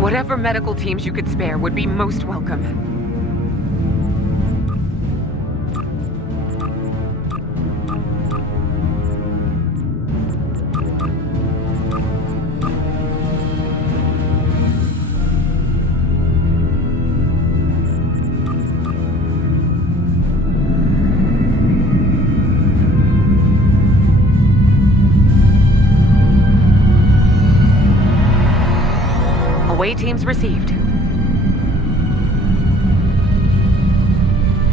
Whatever medical teams you could spare would be most welcome. Away teams received.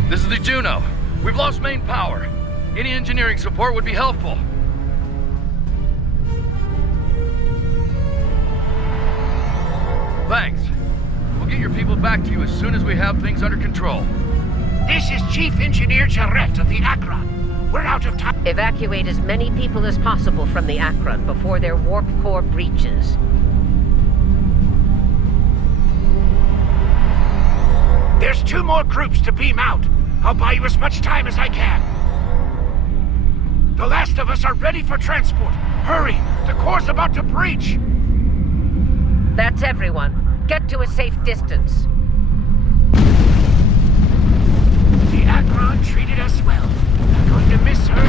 This is the Juno. We've lost main power. Any engineering support would be helpful. Thanks. We'll get your people back to you as soon as we have things under control. This is Chief Engineer Jarrett of the Akron. We're out of time. Evacuate as many people as possible from the Akron before their warp core breaches. There's 2 more groups to beam out. I'll buy you as much time as I can. The last of us are ready for transport. Hurry! The core's about to breach! That's everyone. Get to a safe distance. The Akron treated us well. I'm going to miss her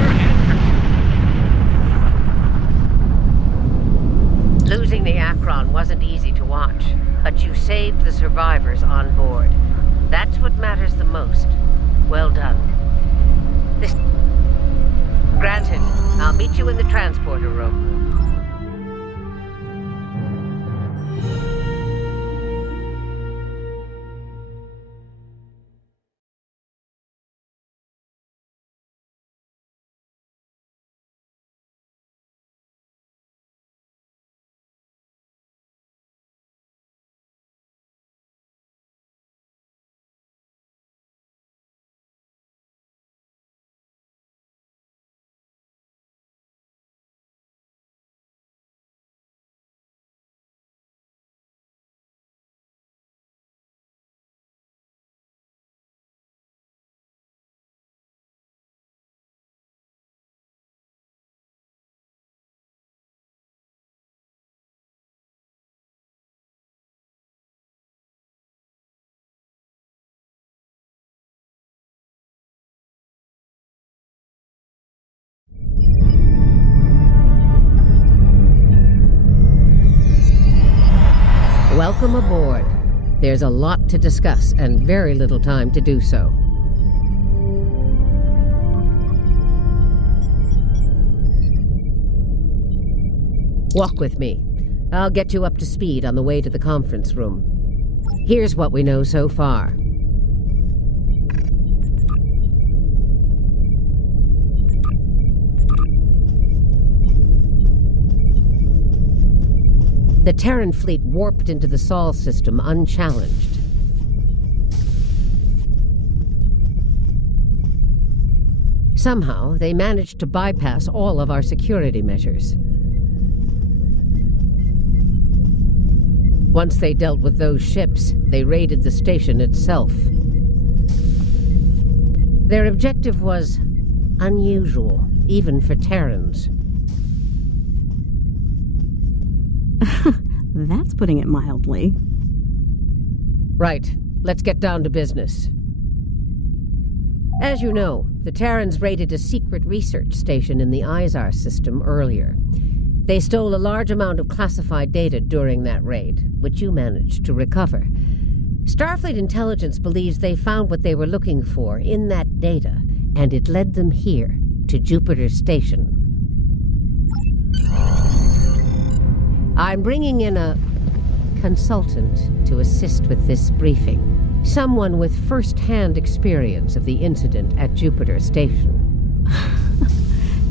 and... Losing the Akron wasn't easy to watch, but you saved the survivors on board. That's what matters the most. Well done. Granted. I'll meet you in the transporter room. Welcome aboard. There's a lot to discuss and very little time to do so. Walk with me. I'll get you up to speed on the way to the conference room. Here's what we know so far. The Terran fleet warped into the Sol system unchallenged. Somehow, they managed to bypass all of our security measures. Once they dealt with those ships, they raided the station itself. Their objective was unusual, even for Terrans. That's putting it mildly. Right. Let's get down to business. As you know, the Terrans raided a secret research station in the Izar system earlier. They stole a large amount of classified data during that raid, which you managed to recover. Starfleet intelligence believes they found what they were looking for in that data, and it led them here, to Jupiter Station. I'm bringing in a consultant to assist with this briefing. Someone with first-hand experience of the incident at Jupiter Station.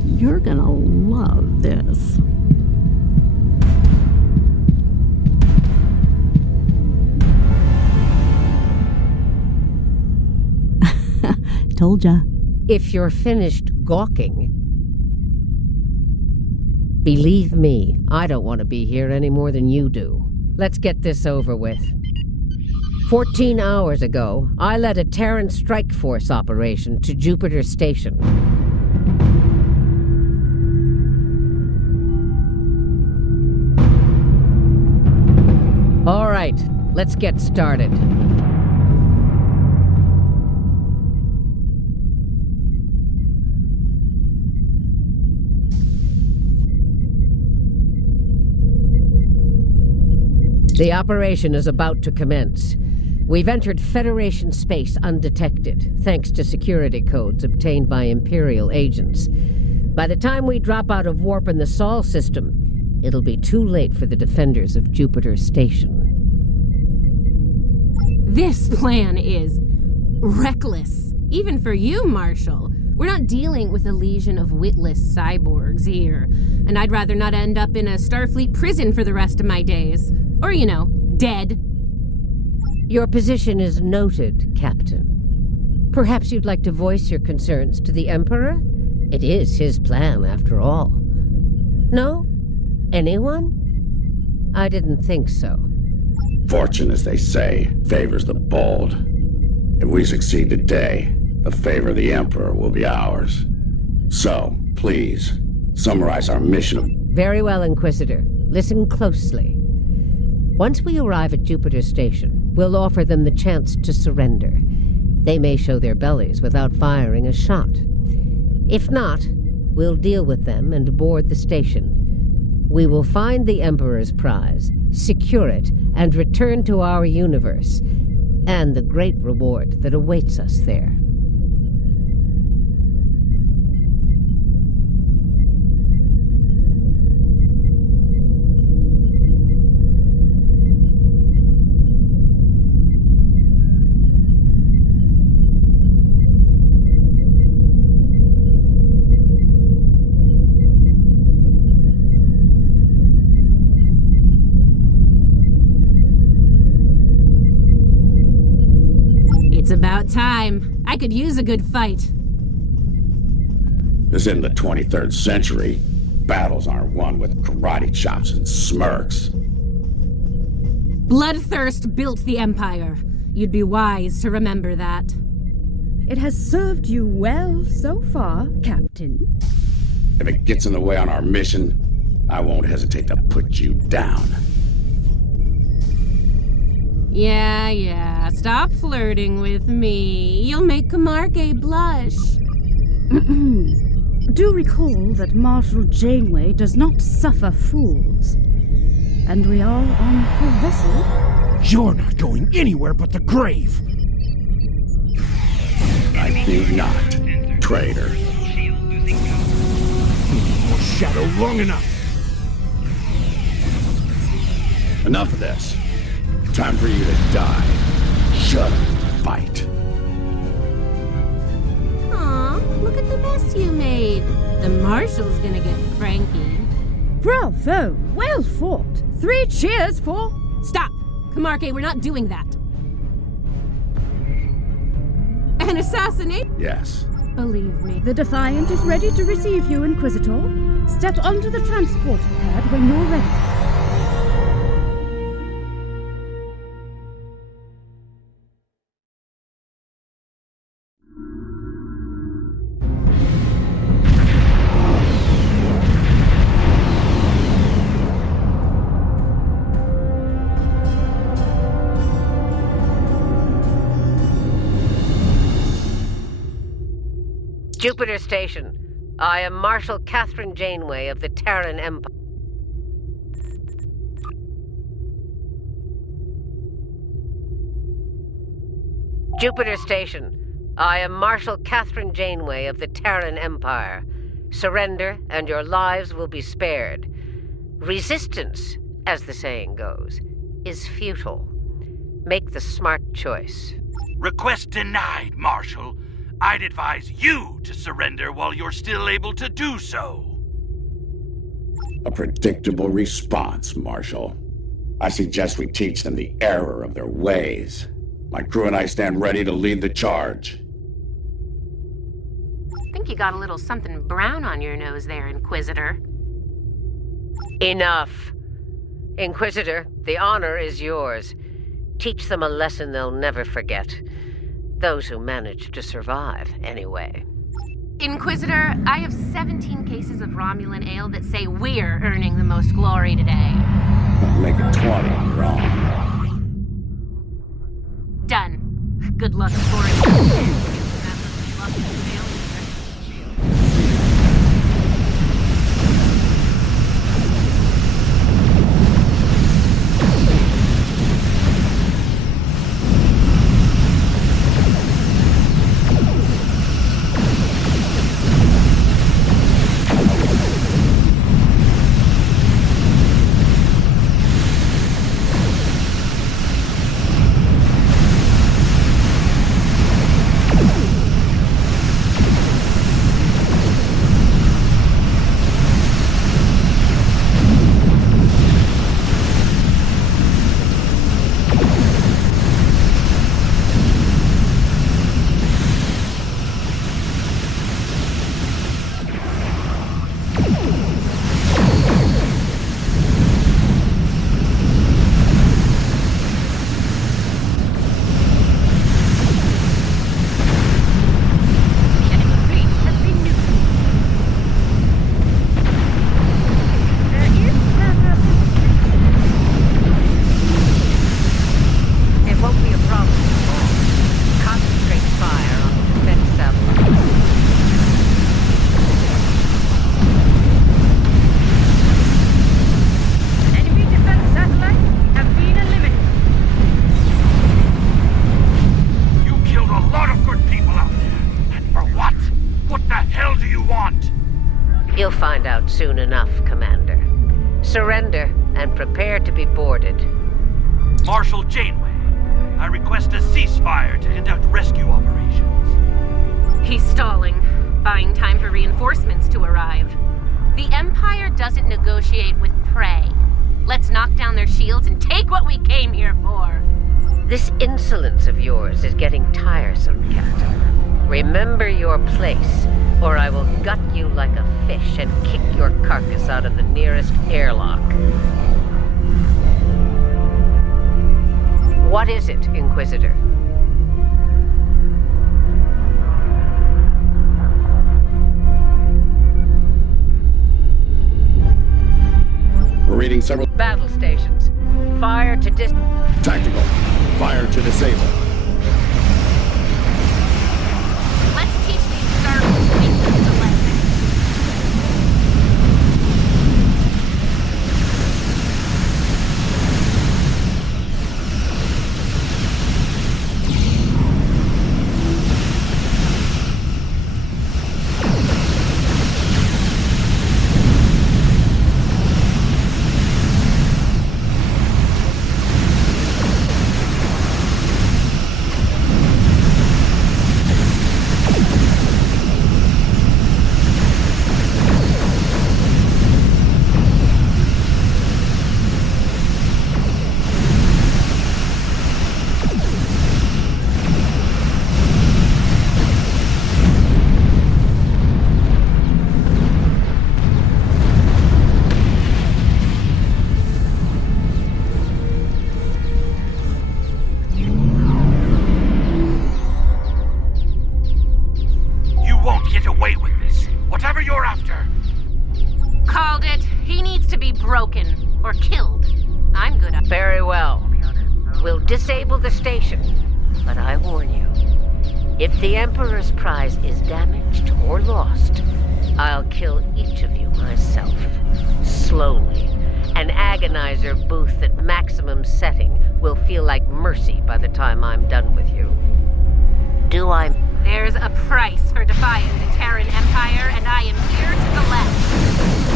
You're gonna love this. Told ya. If you're finished gawking... Believe me, I don't want to be here any more than you do. Let's get this over with. 14 hours ago, I led a Terran strike force operation to Jupiter Station. All right. right, let's get started. The operation is about to commence. We've entered Federation space undetected, thanks to security codes obtained by Imperial agents. By the time we drop out of warp in the Sol system, it'll be too late for the defenders of Jupiter Station. This plan is reckless, even for you, Marshal. We're not dealing with a legion of witless cyborgs here, and I'd rather not end up in a Starfleet prison for the rest of my days. Or, dead. Your position is noted, Captain. Perhaps you'd like to voice your concerns to the Emperor? It is his plan, after all. No? Anyone? I didn't think so. Fortune, as they say, favors the bold. If we succeed today, the favor of the Emperor will be ours. So, please, summarize our mission of... Very well, Inquisitor. Listen closely. Once we arrive at Jupiter Station, we'll offer them the chance to surrender. They may show their bellies without firing a shot. If not, we'll deal with them and board the station. We will find the Emperor's prize, secure it, and return to our universe, and the great reward that awaits us there. It's about time. I could use a good fight. This isn't the 23rd century. Battles aren't won with karate chops and smirks. Bloodthirst built the Empire. You'd be wise to remember that. It has served you well so far, Captain. If it gets in the way on our mission, I won't hesitate to put you down. Yeah, stop flirting with me. You'll make Kamarke blush. Do recall that Marshal Janeway does not suffer fools. And we are on her vessel. You're not going anywhere but the grave. I think not, traitor. More shadow long enough. Enough of this. Time for you to die. Shut up, fight. Aw, look at the mess you made. The Marshal's gonna get cranky. Bravo! Well fought! 3 cheers for... Stop! Kamarke, we're not doing that. An assassination? Yes. Believe me. The Defiant is ready to receive you, Inquisitor. Step onto the transporter pad when you're ready. Jupiter Station. I am Marshal Catherine Janeway of the Terran Empire. Jupiter Station. I am Marshal Catherine Janeway of the Terran Empire. Surrender, and your lives will be spared. Resistance, as the saying goes, is futile. Make the smart choice. Request denied, Marshal. I'd advise you to surrender while you're still able to do so. A predictable response, Marshal. I suggest we teach them the error of their ways. My crew and I stand ready to lead the charge. I think you got a little something brown on your nose there, Inquisitor. Enough. Inquisitor, the honor is yours. Teach them a lesson they'll never forget. Those who manage to survive, anyway. Inquisitor, I have 17 cases of Romulan ale that say we're earning the most glory today. Make it 20, I'm wrong. luck for it. You'll find out soon enough, Commander. Surrender and prepare to be boarded. Marshal Janeway, I request a ceasefire to conduct rescue operations. He's stalling, buying time for reinforcements to arrive. The Empire doesn't negotiate with prey. Let's knock down their shields and take what we came here for. This insolence of yours is getting tiresome, Captain. Remember your place, or I will gut you like a fish and kick your carcass out of the nearest airlock. What is it, Inquisitor? We're reading several Battle stations. Fire to tactical. Fire to disable. Let's teach these Starlings weakness a lesson. Broken or killed. I'm good at. Very well. We'll disable the station. But I warn you, if the Emperor's prize is damaged or lost, I'll kill each of you myself. Slowly. An agonizer booth at maximum setting will feel like mercy by the time I'm done with you. Do I? There's a price for defying the Terran Empire, and I am here to the left.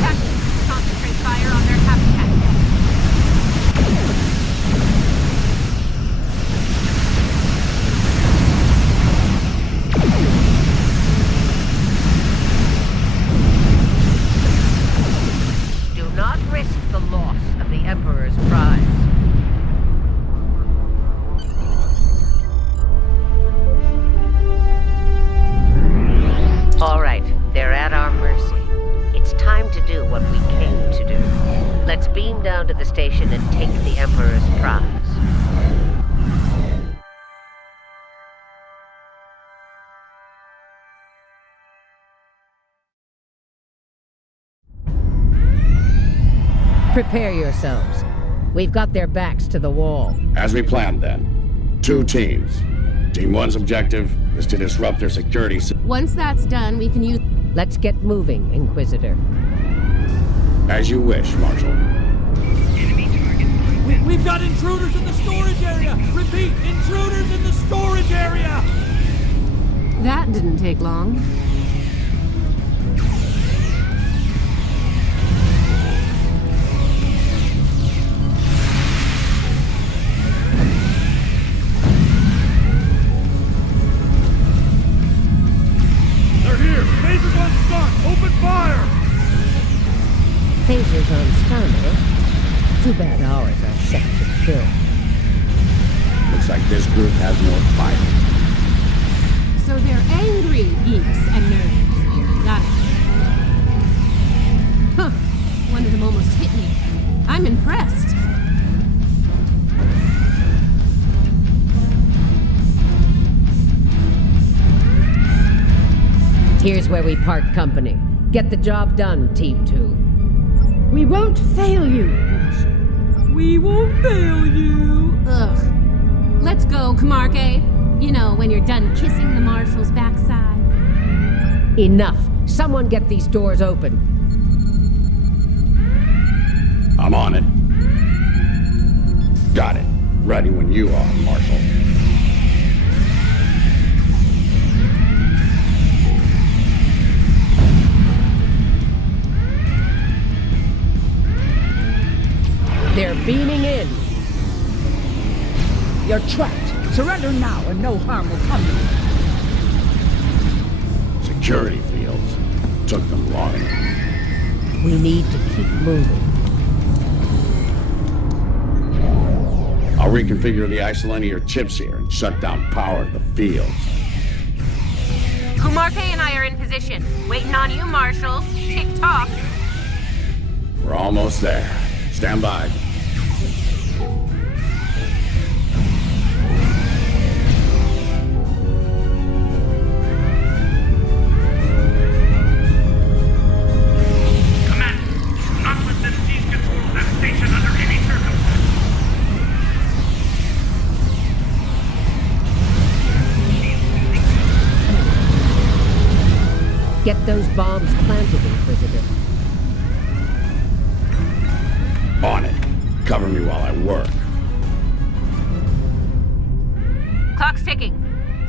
Captain, concentrate fire on their habitat. Do not risk the loss of the Emperor's prize. All right, they're at our mercy. It's time to do what we came to do. Let's beam down to the station and take the Emperor's prize. Prepare yourselves. We've got their backs to the wall. As we planned then. 2 teams. Team 1's objective is to disrupt their security system. Once that's done, we can use... Let's get moving, Inquisitor. As you wish, Marshal. We've got intruders in the storage area! Repeat, intruders in the storage area! That didn't take long. They're here! Phasers on stun! Open fire! Phasers on stun, eh? Too bad ours are set to kill. Looks like this group has more fight. So they're angry geeks and nerds. Got it. Huh. One of them almost hit me. I'm impressed. Here's where we part company. Get the job done, Team 2. We won't fail you, Marshal. We won't fail you. Ugh. Let's go, Kamarke. You know, when you're done kissing the Marshal's backside. Enough. Someone get these doors open. I'm on it. Got it. Ready when you are, Marshal. They're beaming in. You're trapped. Surrender now and no harm will come to you. Security fields. Took them long enough. We need to keep moving. I'll reconfigure the isolinear chips here and shut down power at the fields. Kamarke and I are in position. Waiting on you, Marshal. Tick-tock. We're almost there. Stand by. Command, not let them seize control of that station under any circumstances. Get those bombs planted, Inquisitor. On it. Cover me while I work. Clock's ticking.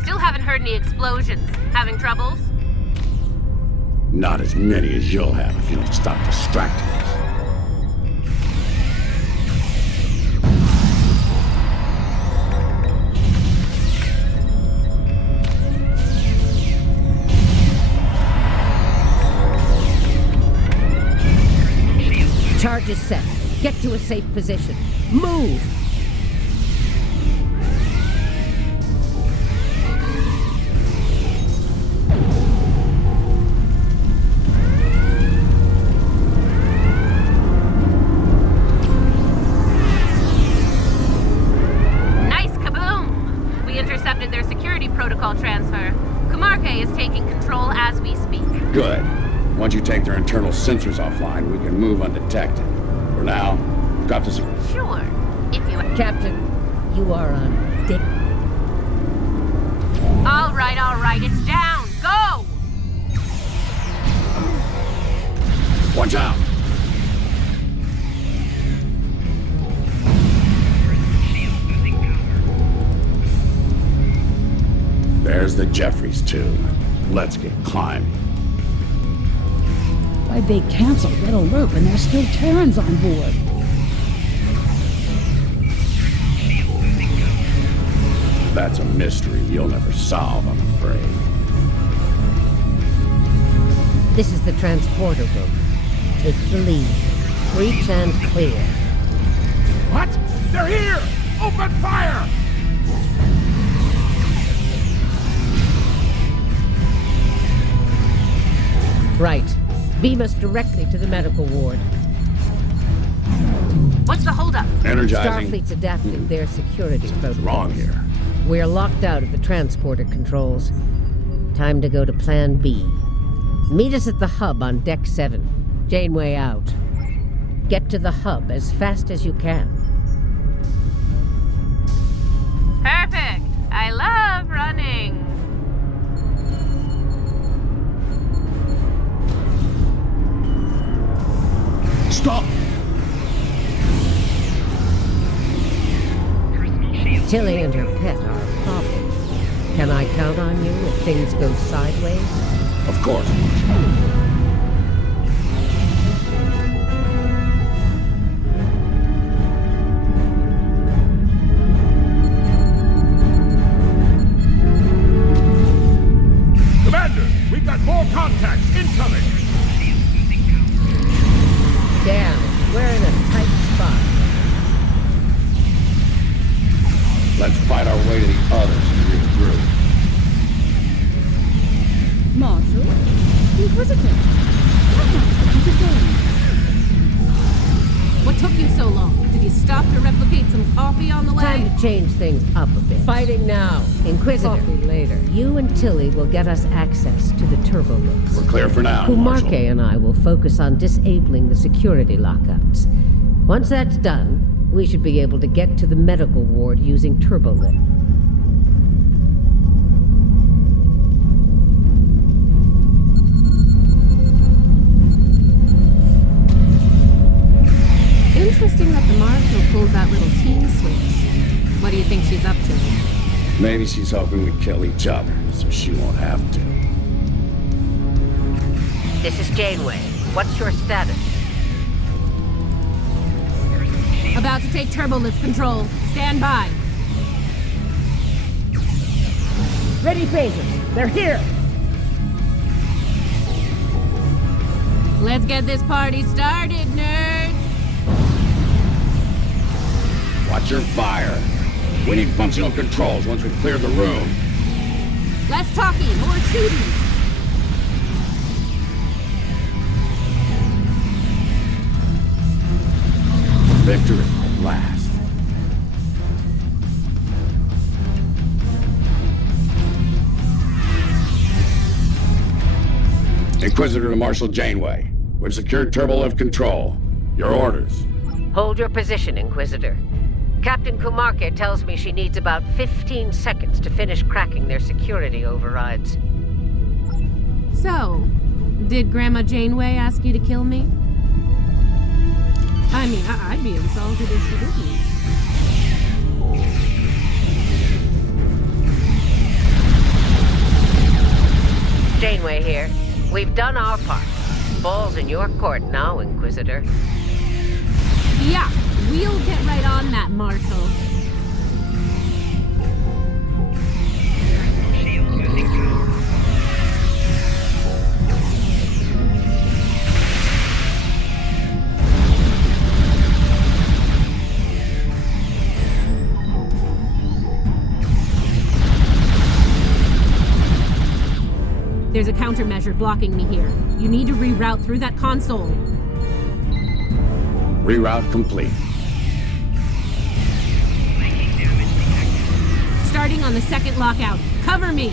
Still haven't heard any explosions. Having troubles? Not as many as you'll have if you don't stop distracting us. Charge is set. Get to a safe position. Move! Nice kaboom! We intercepted their security protocol transfer. Kamarke is taking control as we speak. Good. Once you take their internal sensors offline, we can move undetected. For now, we've got to... Sure. If you... Captain, you are on deck. All right, it's down. Go! Watch out! There's the Jeffries tube. Let's get climbing. Why'd they cancel Red Alert when there's still Terrans on board? That's a mystery you'll never solve, I'm afraid. This is the transporter room. Take the lead. Breach and clear. What? They're here! Open fire! Right. Beam us directly to the medical ward. What's the holdup? Energizing. Starfleet's adapting their security protocols. Wrong here. We're locked out of the transporter controls. Time to go to Plan B. Meet us at the hub on Deck 7. Janeway out. Get to the hub as fast as you can. Perfect. I love scanning. Stop! Tilly and her pet are a problem. Can I count on you if things go sideways? Of course. Commander, we've got more contacts incoming! Damn, we're in a tight spot. Let's fight our way to the others and regroup. Marshal? Inquisitor? What happened today? What took you so long? Did you stop to replicate some coffee on the way? Time to change things up a bit. Fighting now. Inquisitor. Coffee later. You and Tilly will get us access to the turbo lifts. We're clear for now, Kumarke Marshal. and I will focus on disabling the security lockouts. Once that's done, we should be able to get to the medical ward using turbolift. Interesting that the Marshal pulled that little team switch. What do you think she's up to? Maybe she's hoping we kill each other, so she won't have to. This is Janeway. What's your status? About to take turbolift control. Stand by. Ready phasers. They're here. Let's get this party started, nerds. Watch your fire. We need functional controls once we clear the room. Less talking, more shooting. Victory at last. Inquisitor to Marshal Janeway. We've secured turbolift control. Your orders. Hold your position, Inquisitor. Captain Kumarke tells me she needs about 15 seconds to finish cracking their security overrides. So, did Grandma Janeway ask you to kill me? I mean, I'd be insulted if she didn't. Janeway here. We've done our part. Ball's in your court now, Inquisitor. Yeah, we'll get right on that, Marshal. There's a countermeasure blocking me here. You need to reroute through that console. Reroute complete. Starting on the second lockout. Cover me!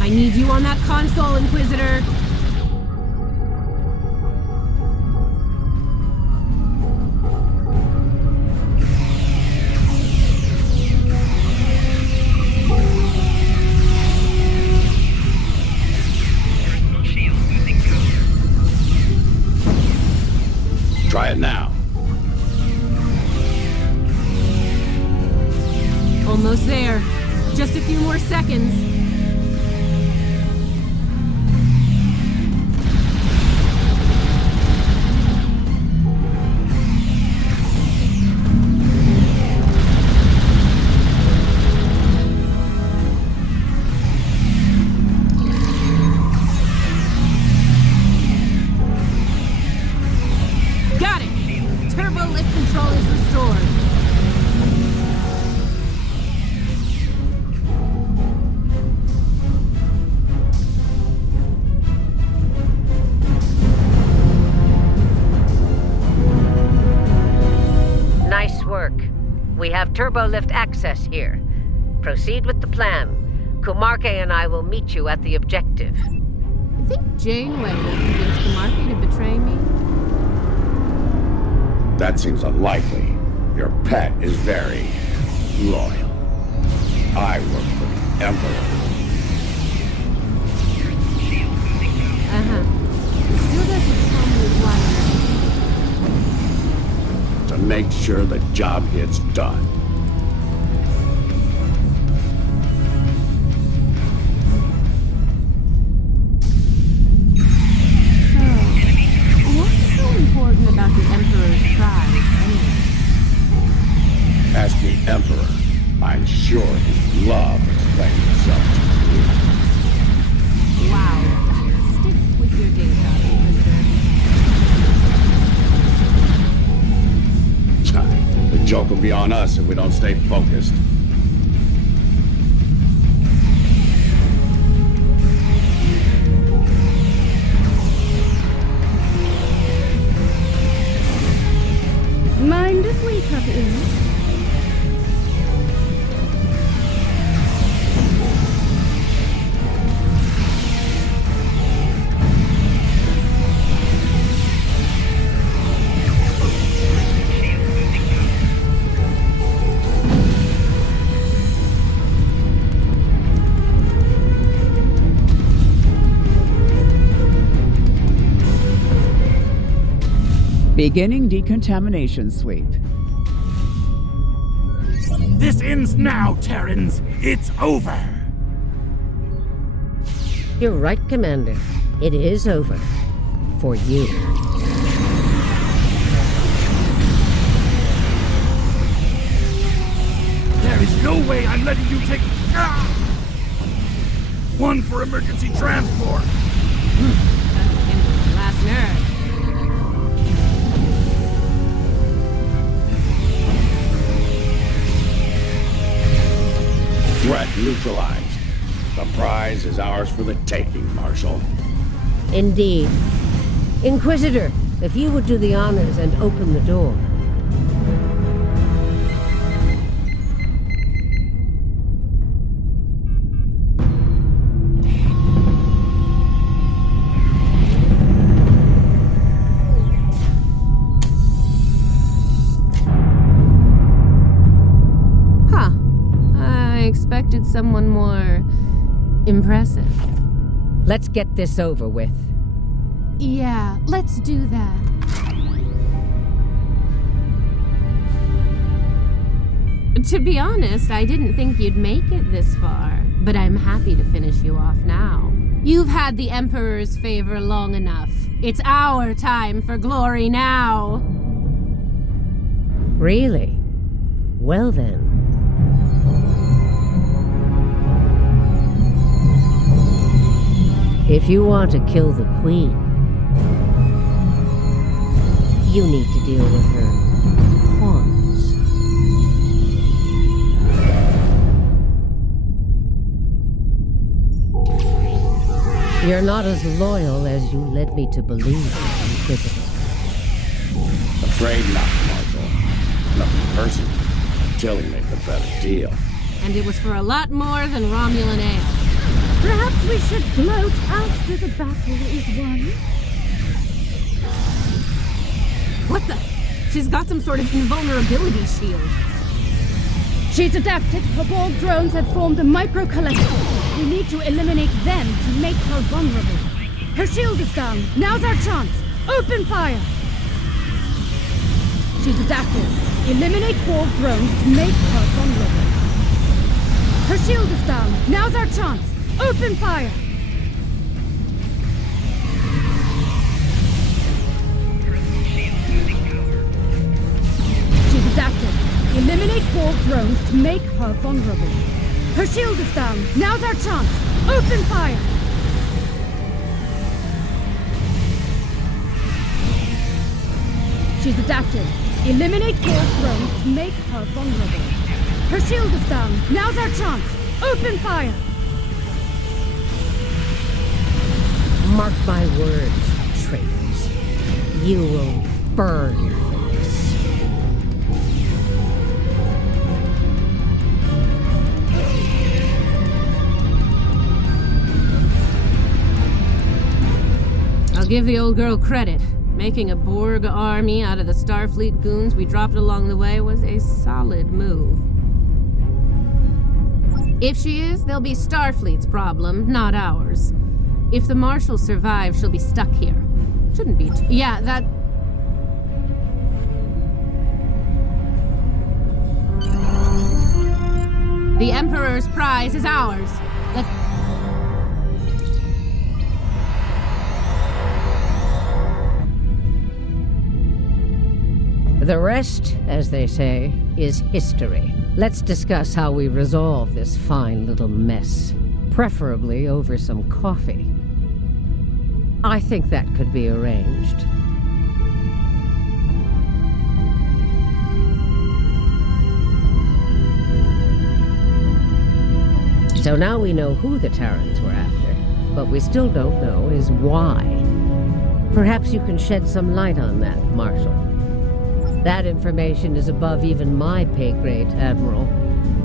I need you on that console, Inquisitor! Try it now. Almost there. Just a few more seconds. Got it! Turbo lift control is restored. turbolift access here. Proceed with the plan. Kumarke and I will meet you at the objective. I think Janeway will convince Kumarke to betray me. That seems unlikely. Your pet is very loyal. I work for the Emperor. It still doesn't tell me why. To make sure the job gets done. What's so important about the Emperor's prize, anyway? Ask the Emperor. I'm sure he'd love explaining himself to Wow. Stick with your day job, Inquisitor. you. The joke will be on us if we don't stay focused. Mind if we cut in? Beginning decontamination sweep. This ends now, Terrans. It's over. You're right, Commander. It is over. For you. There is no way I'm letting you take... Ah! One for emergency transport. Last nerve. Threat neutralized. The prize is ours for the taking, Marshal. Indeed. Inquisitor, if you would do the honors and open the door. Expected someone more impressive. Let's get this over with. Yeah, let's do that. To be honest, I didn't think you'd make it this far, but I'm happy to finish you off now. You've had the Emperor's favor long enough. It's our time for glory now. Really? Well then. If you want to kill the Queen, you need to deal with her pawns. You're not as loyal as you led me to believe, Inquisitor. Afraid not, Marshal. Nothing personal. Tilly made the better deal. And it was for a lot more than Romulan ale. Perhaps we should gloat after the battle is won. What the? She's got some sort of invulnerability shield. She's adapted. Cabal drones have formed a micro-collector. We need to eliminate them to make her vulnerable. Her shield is down. Now's our chance. Open fire! She's adapted. Eliminate Borg drones to make her vulnerable. Her shield is down. Now's our chance. Open fire! She's adapted. Eliminate Borg drones to make her vulnerable. Her shield is down. Now's our chance. Open fire! She's adapted. Eliminate Borg drones to make her vulnerable. Her shield is down. Now's our chance. Open fire! Mark my words, traitors. You will burn for this. give the old girl credit. Making a Borg army out of the Starfleet goons we dropped along the way was a solid move. If she is, they'll be Starfleet's problem, not ours. If the Marshal survives, she'll be stuck here. Shouldn't be yeah, that... The Emperor's prize is ours. The rest, as they say, is history. Let's discuss how we resolve this fine little mess, preferably over some coffee. I think that could be arranged. So now we know who the Terrans were after, but we still don't know is why. Perhaps you can shed some light on that, Marshal. That information is above even my pay grade, Admiral.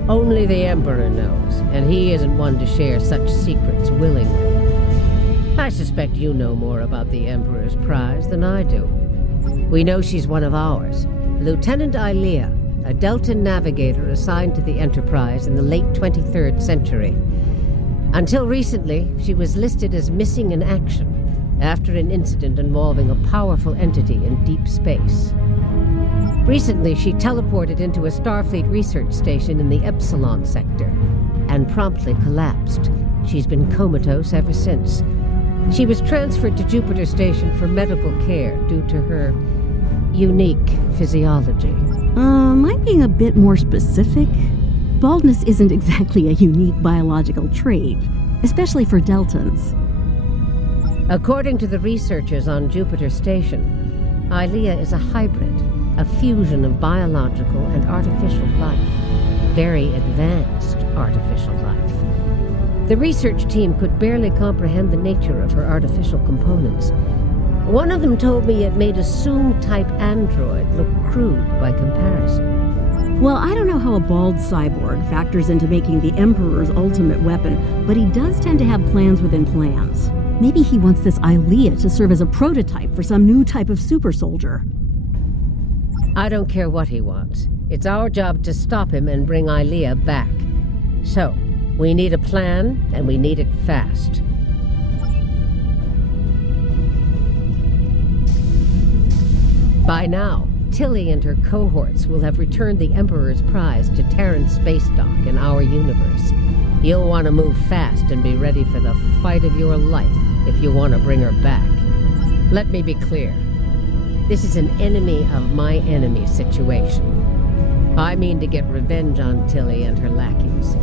Only the Emperor knows, and he isn't one to share such secrets willingly. I suspect you know more about the Emperor's prize than I do. We know she's one of ours, Lieutenant Ilea, a Deltan navigator assigned to the Enterprise in the late 23rd century. Until recently, she was listed as missing in action after an incident involving a powerful entity in deep space. Recently, she teleported into a Starfleet research station in the Epsilon sector and promptly collapsed. She's been comatose ever since. She was transferred to Jupiter Station for medical care due to her unique physiology. Am I being a bit more specific? Baldness isn't exactly a unique biological trait, especially for Deltans. According to the researchers on Jupiter Station, Ilea is a hybrid, a fusion of biological and artificial life. Very advanced artificial life. The research team could barely comprehend the nature of her artificial components. One of them told me it made a Zoom-type android look crude by comparison. Well, I don't know how a bald cyborg factors into making the Emperor's ultimate weapon, but he does tend to have plans within plans. Maybe he wants this Ilea to serve as a prototype for some new type of super soldier. I don't care what he wants. It's our job to stop him and bring Ilea back. So, we need a plan, and we need it fast. By now, Tilly and her cohorts will have returned the Emperor's prize to Terran space dock in our universe. You'll want to move fast and be ready for the fight of your life if you want to bring her back. Let me be clear. This is an enemy of my enemy situation. I mean to get revenge on Tilly and her lackeys,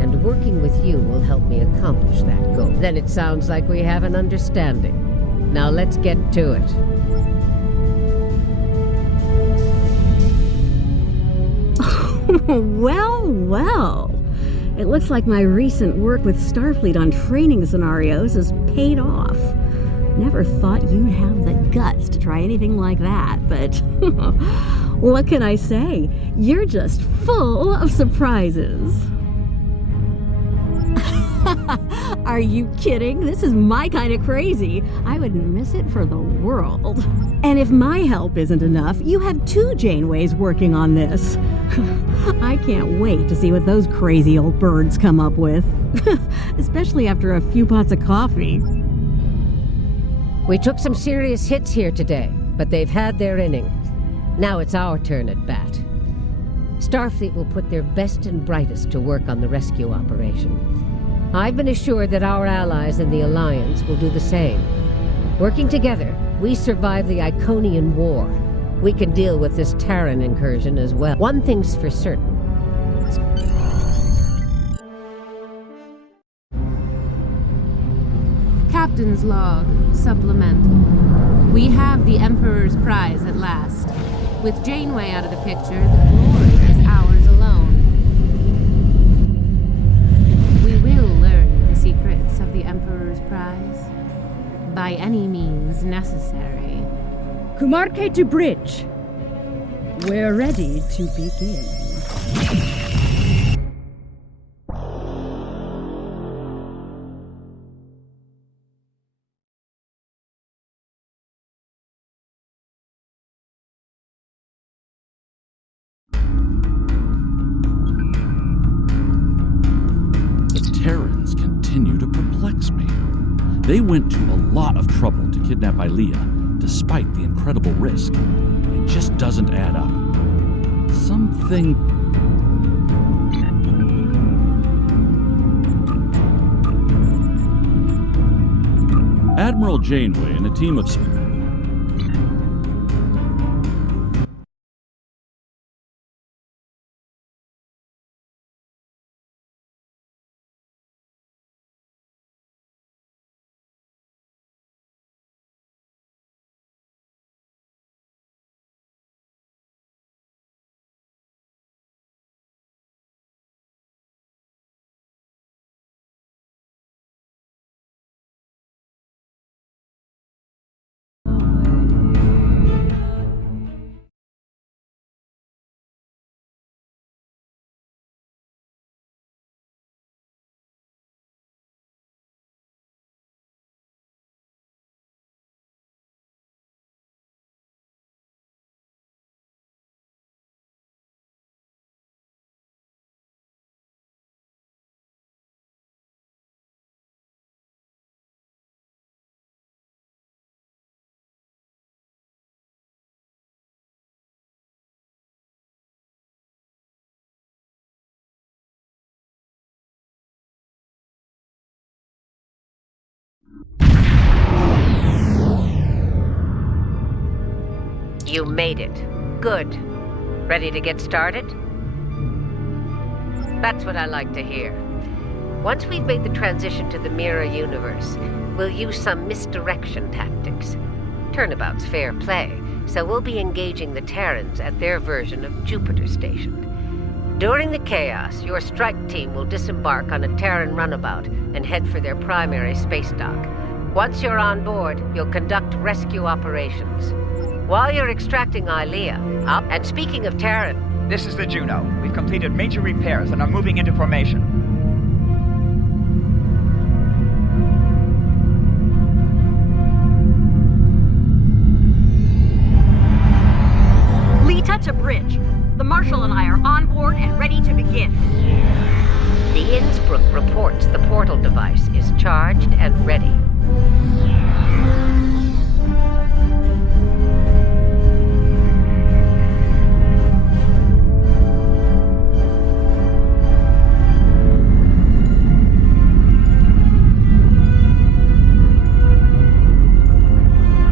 and working with you will help me accomplish that goal. Then it sounds like we have an understanding. Now let's get to it. Well. It looks like my recent work with Starfleet on training scenarios has paid off. Never thought you'd have the guts to try anything like that, but what can I say? You're just full of surprises. Are you kidding? This is my kind of crazy. I wouldn't miss it for the world. And if my help isn't enough, you have 2 Janeways working on this. I can't wait to see what those crazy old birds come up with. Especially after a few pots of coffee. We took some serious hits here today, but they've had their inning. Now it's our turn at bat. Starfleet will put their best and brightest to work on the rescue operation. I've been assured that our allies in the Alliance will do the same. Working together, we survive the Iconian War. We can deal with this Terran incursion as well. One thing's for certain. Captain's log, supplemental. We have the Emperor's prize at last. With Janeway out of the picture, the glory is ours alone. We will learn the secrets of the Emperor's prize by any means necessary. Kumarke to bridge. We're ready to begin. They went to a lot of trouble to kidnap Ilea, despite the incredible risk. It just doesn't add up. Something... Admiral Janeway and a team of... You made it. Good. Ready to get started? That's what I like to hear. Once we've made the transition to the mirror universe, we'll use some misdirection tactics. Turnabout's fair play, so we'll be engaging the Terrans at their version of Jupiter Station. During the chaos, your strike team will disembark on a Terran runabout and head for their primary space dock. Once you're on board, you'll conduct rescue operations. While you're extracting Ilea, and speaking of Terran... This is the Juno. We've completed major repairs and are moving into formation. Lee, touch a bridge. The Marshal and I are on board and ready to begin. The Innsbruck reports the portal device is charged and ready.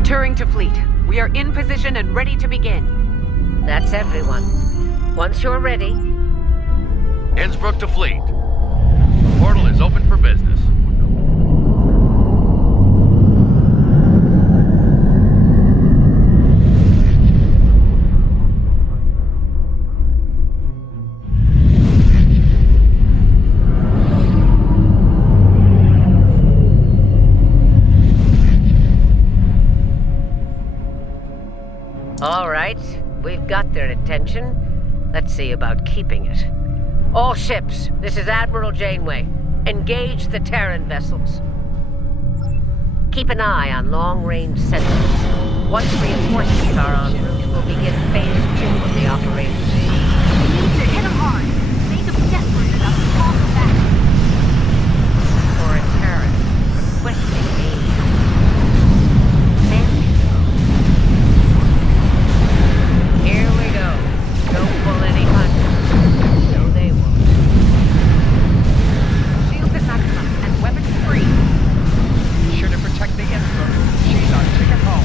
Turing to fleet. We are in position and ready to begin. That's everyone. Once you're ready... Innsbruck to fleet. The portal is open for business. All right, we've got their attention. Let's see about keeping it. All ships, this is Admiral Janeway. Engage the Terran vessels. Keep an eye on long-range sensors. Once reinforcements are en route, we'll begin phase 2 of the operation. We need to hit them hard. Make them desperate enough to call them back. For a Terran, requesting aid. Here we go. Don't pull any punches. No, they won't. Shields at maximum and weapons free. Be sure to protect the Innsbruck. She's our ticket home.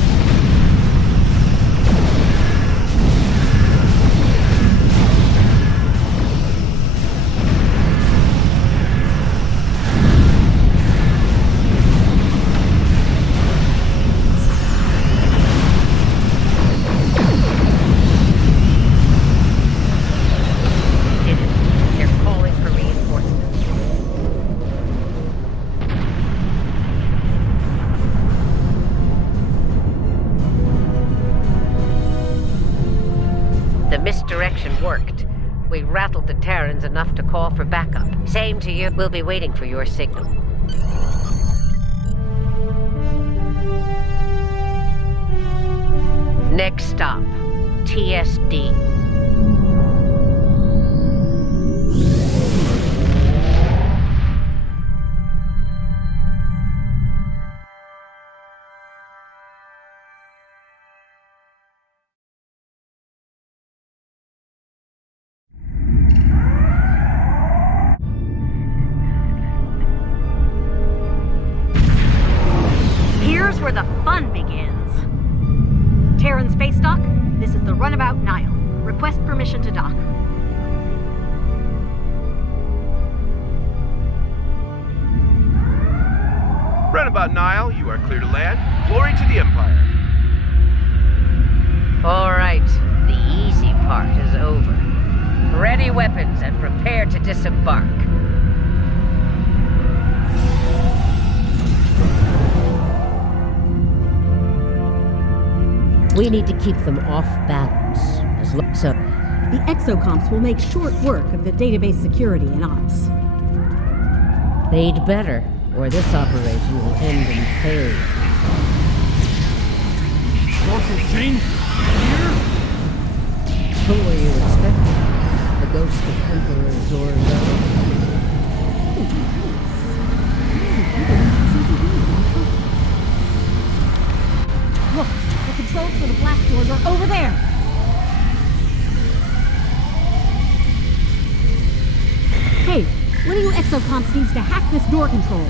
Misdirection worked. We rattled the Terrans enough to call for backup. Same to you. We'll be waiting for your signal. Next stop, TSD. where the fun begins. Terran Space Dock, this is the Runabout Nile. Request permission to dock. Runabout Nile, you are clear to land. Glory to the Empire. All right, the easy part is over. Ready weapons and prepare to disembark. We need to keep them off balance. So, the exocomps will make short work of the database security and ops. They'd better, or this operation will end in failure. Marshal Jane, here? Who were you expecting? The ghost of Emperor Zorzo? Look, the controls for the blast doors are over there! Hey, one of you exocomps needs to hack this door control.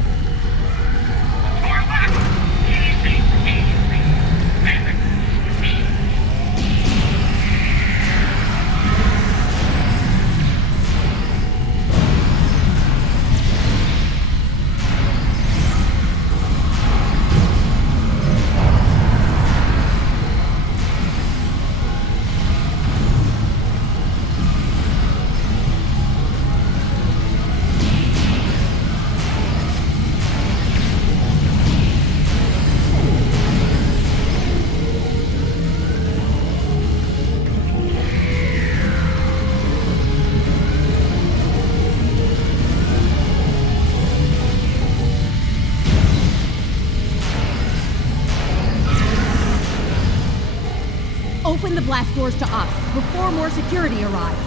Open the blast doors to ops before more security arrives.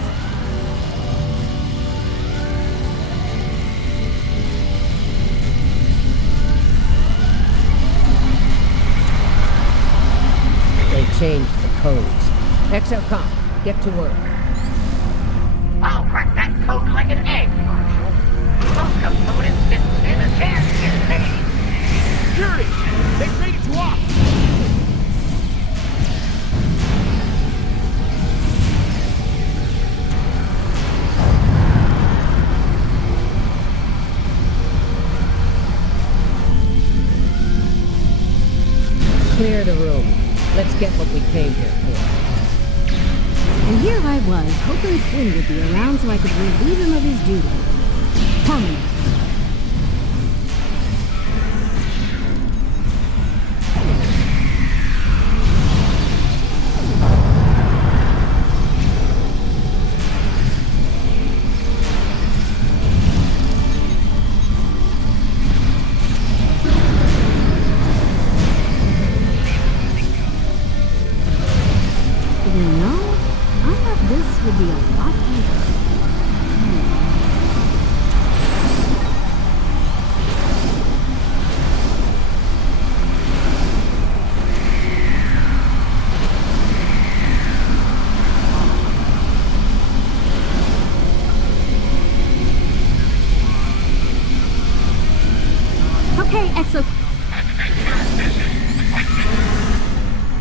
They changed the codes. Exocomp, get to work. I'll crack that code like an egg, Marshal. Most components didn't stand a chance against me. Security! They've made it to ops! Clear the room. Let's get what we came here for. And here I was, hoping Flynn would be around so I could relieve him of his duty. Permanent.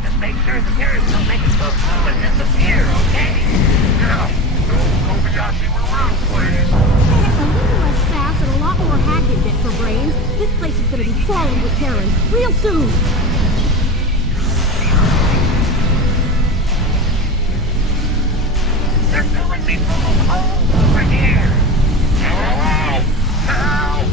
Just make sure the Terrans don't make us go through and disappear, okay? Now, go Kobayashi Maru, please. A little less fast and a lot more hacking bit for brains. This place is gonna be crawling with Terrans real soon. They're filling me full of holes over here. Help! Help!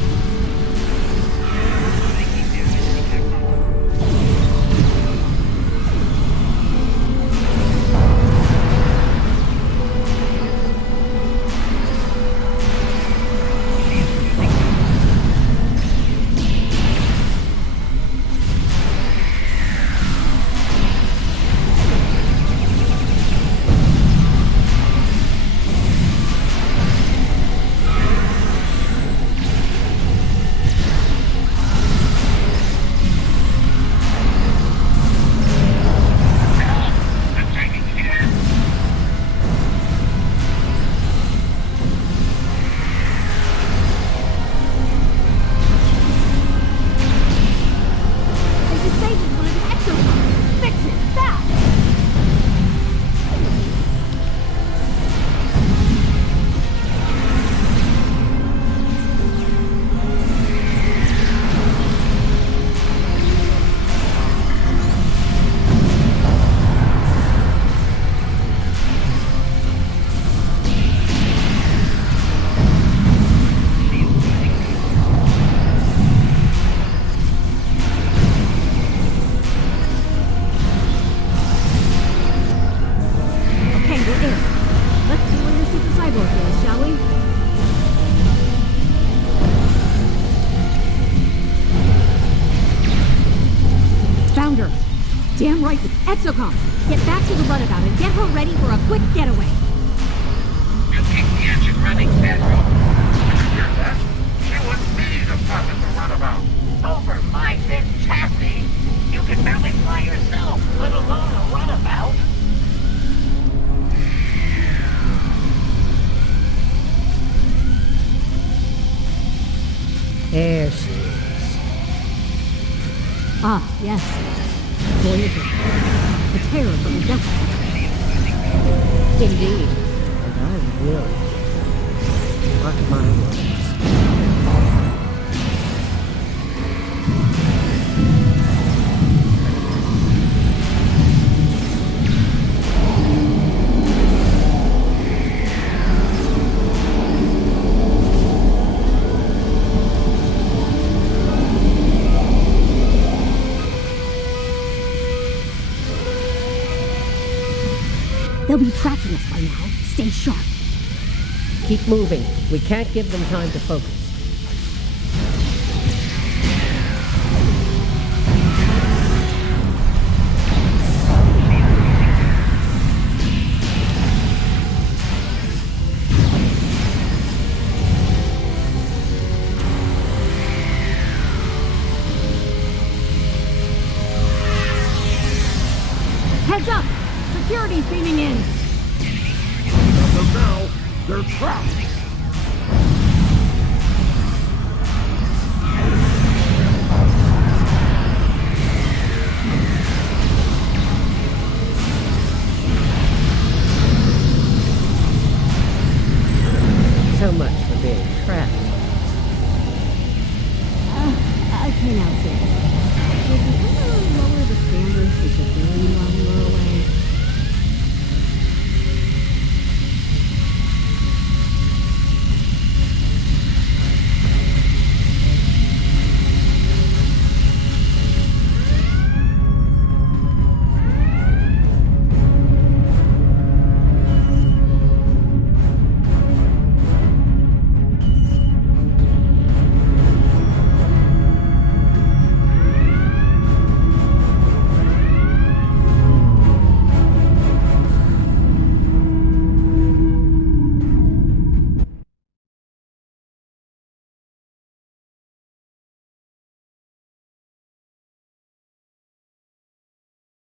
Damn right. Exocom, get back to the runabout and get her ready for a quick getaway. You keep the engine running, Pedro. Did you hear that? She wants me to stop at the runabout. Over my thin chassis. You can barely fly yourself, let alone a runabout. There she is. Ah, yes. Voyager. The terror from the depths. Indeed. And I will. Mark my words. They'll be tracking us by now. Stay sharp. Keep moving. We can't give them time to focus. Heads up! Security's beaming in. Got them now. They're trapped. So much for being trapped. Okay now, Sid.